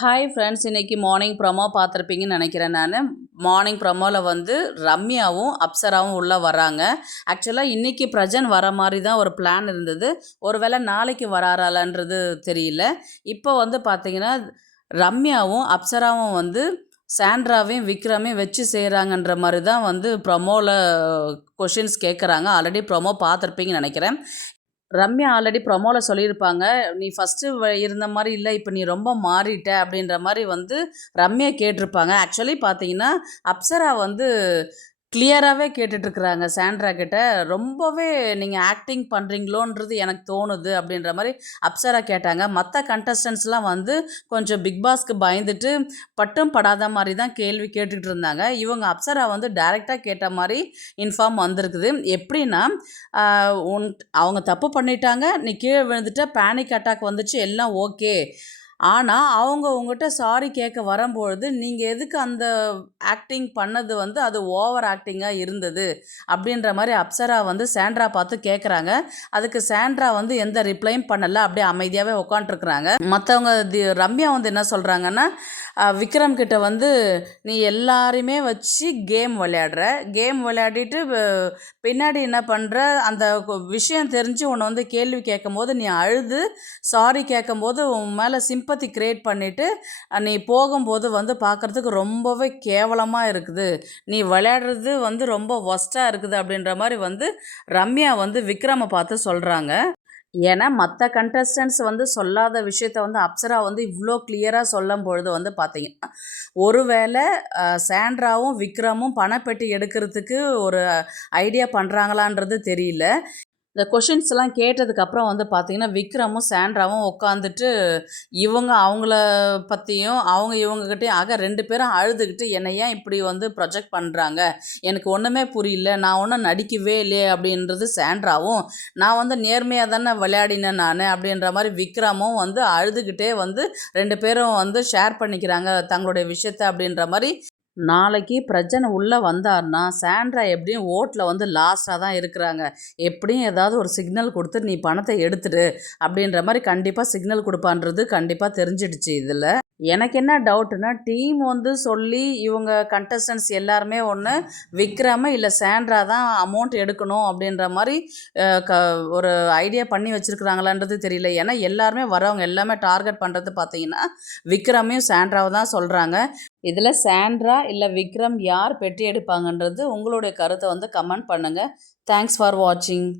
Hi friends, இன்றைக்கி morning promo பார்த்துருப்பீங்கன்னு நினைக்கிறேன். மார்னிங் ப்ரொமோவில் வந்து ரம்யாவும் அப்சராவும் உள்ளே வராங்க. ஆக்சுவலாக இன்றைக்கி பிரஜன் வர மாதிரி தான் ஒரு பிளான் இருந்தது. ஒருவேளை நாளைக்கு வராராலன்றது தெரியல. இப்போ வந்து பார்த்திங்கன்னா ரம்யாவும் அப்சராவும் வந்து சாண்ட்ராவையும் விக்ரமையும் வச்சு செய்கிறாங்கன்ற மாதிரி தான் வந்து ப்ரொமோவில் கொஷின்ஸ் கேட்குறாங்க. ஆல்ரெடி ப்ரொமோ பார்த்துருப்பீங்கன்னு நினைக்கிறேன். ரம்யா ஆல்ரெடி ப்ரொமோவில் சொல்லியிருப்பாங்க, நீ ஃபஸ்ட்டு இருந்த மாதிரி இல்லை, இப்போ நீ ரொம்ப மாறிட்ட அப்படின்ற மாதிரி வந்து ரம்யா கேட்டிருப்பாங்க. ஆக்சுவலி பார்த்தீங்கன்னா அப்சரா வந்து கிளியராகவே கேட்டுட்ருக்குறாங்க சாண்ட்ரா கிட்ட. ரொம்பவே நீங்கள் ஆக்டிங் பண்ணுறீங்களோன்றது எனக்கு தோணுது அப்படின்ற மாதிரி அப்சரா கேட்டாங்க. மற்ற கண்டஸ்டன்ஸ்லாம் வந்து கொஞ்சம் பிக் பாஸ்க்கு பயந்துட்டு பட்டும் படாத மாதிரி தான் கேள்வி கேட்டுக்கிட்டு இருந்தாங்க. இவங்க அப்சரா வந்து டைரெக்டாக கேட்ட மாதிரி இன்ஃபார்ம் வந்திருக்குது. எப்படின்னா அவங்க தப்பு பண்ணிட்டாங்க, நீ கீழே விழுந்துட்ட, பேனிக் அட்டாக் வந்துச்சு, எல்லாம் ஓகே. ஆனால் அவங்க உங்கள்கிட்ட சாரி கேட்க வரும்பொழுது நீங்கள் எதுக்கு அந்த ஆக்டிங் பண்ணது வந்து அது ஓவர் ஆக்டிங்காக இருந்தது அப்படின்ற மாதிரி அப்சரா வந்து சாண்ட்ரா பார்த்து கேட்குறாங்க. அதுக்கு சாண்ட்ரா வந்து எந்த ரிப்ளையும் பண்ணலை, அப்படியே அமைதியாகவே உட்காண்ட்ருக்குறாங்க. மற்றவங்க ரம்யா வந்து என்ன சொல்கிறாங்கன்னா, விக்ரம் கிட்ட வந்து நீ எல்லாரையுமே வச்சு கேம் விளையாடிட்டு பின்னாடி என்ன பண்ணுற, அந்த விஷயம் தெரிஞ்சு உன்னை வந்து கேள்வி கேட்கும் போது நீ அழுது சாரி கேட்கும்போது உன் மேலே சிம்பத்தி க்ரியேட் பண்ணிவிட்டு நீ போகும்போது வந்து பார்க்குறதுக்கு ரொம்பவே கேவலமாக இருக்குது, நீ விளையாடுறது வந்து ரொம்ப ஒஸ்ட்டாக இருக்குது அப்படின்ற மாதிரி வந்து ரம்யா வந்து விக்ரமை பார்த்து சொல்கிறாங்க. ஏன்னா மற்ற கண்டஸ்டன்ஸ் வந்து சொல்லாத விஷயத்த வந்து அப்சரா வந்து இவ்வளோ கிளியராக சொல்லும் பொழுது வந்து பார்த்தீங்கன்னா, ஒருவேளை சாண்ட்ராவும் விக்ரமும் பணப்பெட்டி எடுக்கிறதுக்கு ஒரு ஐடியா பண்ணுறாங்களான்றது தெரியல. இந்த கொஷின்ஸ்லாம் கேட்டதுக்கப்புறம் வந்து பார்த்திங்கன்னா விக்ரமும் சாண்ட்ராவும் உட்காந்துட்டு இவங்க அவங்கள பற்றியும் அவங்க இவங்ககிட்டையும் ஆக 2 பேரும் அழுதுகிட்டு என்னை ஏன் இப்படி வந்து ப்ரொஜெக்ட் பண்ணுறாங்க, எனக்கு ஒன்றுமே புரியல, நான் ஒன்றும் நடிக்கவே இல்லையே அப்படின்றது சாண்ட்ராவும், நான் வந்து நேர்மையாக தானே விளையாடினேன் நான் அப்படின்ற மாதிரி விக்ரமும் வந்து அழுதுகிட்டே வந்து 2 பேரும் வந்து ஷேர் பண்ணிக்கிறாங்க தங்களுடைய விஷயத்த அப்படின்ற மாதிரி. நாளைக்கு பிரச்சனை உள்ளே வந்தார்னா சாண்ட்ரா எப்படியும் ஓட்டில் வந்து லாஸ்ட்டாக தான் இருக்கிறாங்க. எப்படியும் ஏதாவது ஒரு சிக்னல் கொடுத்து நீ பணத்தை எடுத்துடு அப்படின்ற மாதிரி கண்டிப்பாக சிக்னல் கொடுப்பான்றது கண்டிப்பாக தெரிஞ்சிடுச்சு. இதில் எனக்கு என்ன டவுட்டுன்னா, டீம் வந்து சொல்லி இவங்க கண்டஸ்டன்ஸ் எல்லாருமே ஒன்று விக்ரம இல்லை சாண்ட்ரா தான் அமௌண்ட் எடுக்கணும் அப்படின்ற மாதிரி ஒரு ஐடியா பண்ணி வச்சுருக்குறாங்களான்றது தெரியல. ஏன்னா எல்லாருமே வரவங்க எல்லாமே டார்கெட் பண்ணுறது பார்த்தீங்கன்னா விக்ரமையும் சாண்ட்ராவை தான் சொல்கிறாங்க. இதில் சாண்ட்ரா இல்லை விக்ரம் யார் பெட்டி எடுப்பாங்கன்றது உங்களுடைய கருத்தை வந்து கமெண்ட் பண்ணுங்கள். தேங்க்ஸ் ஃபார் வாட்சிங்.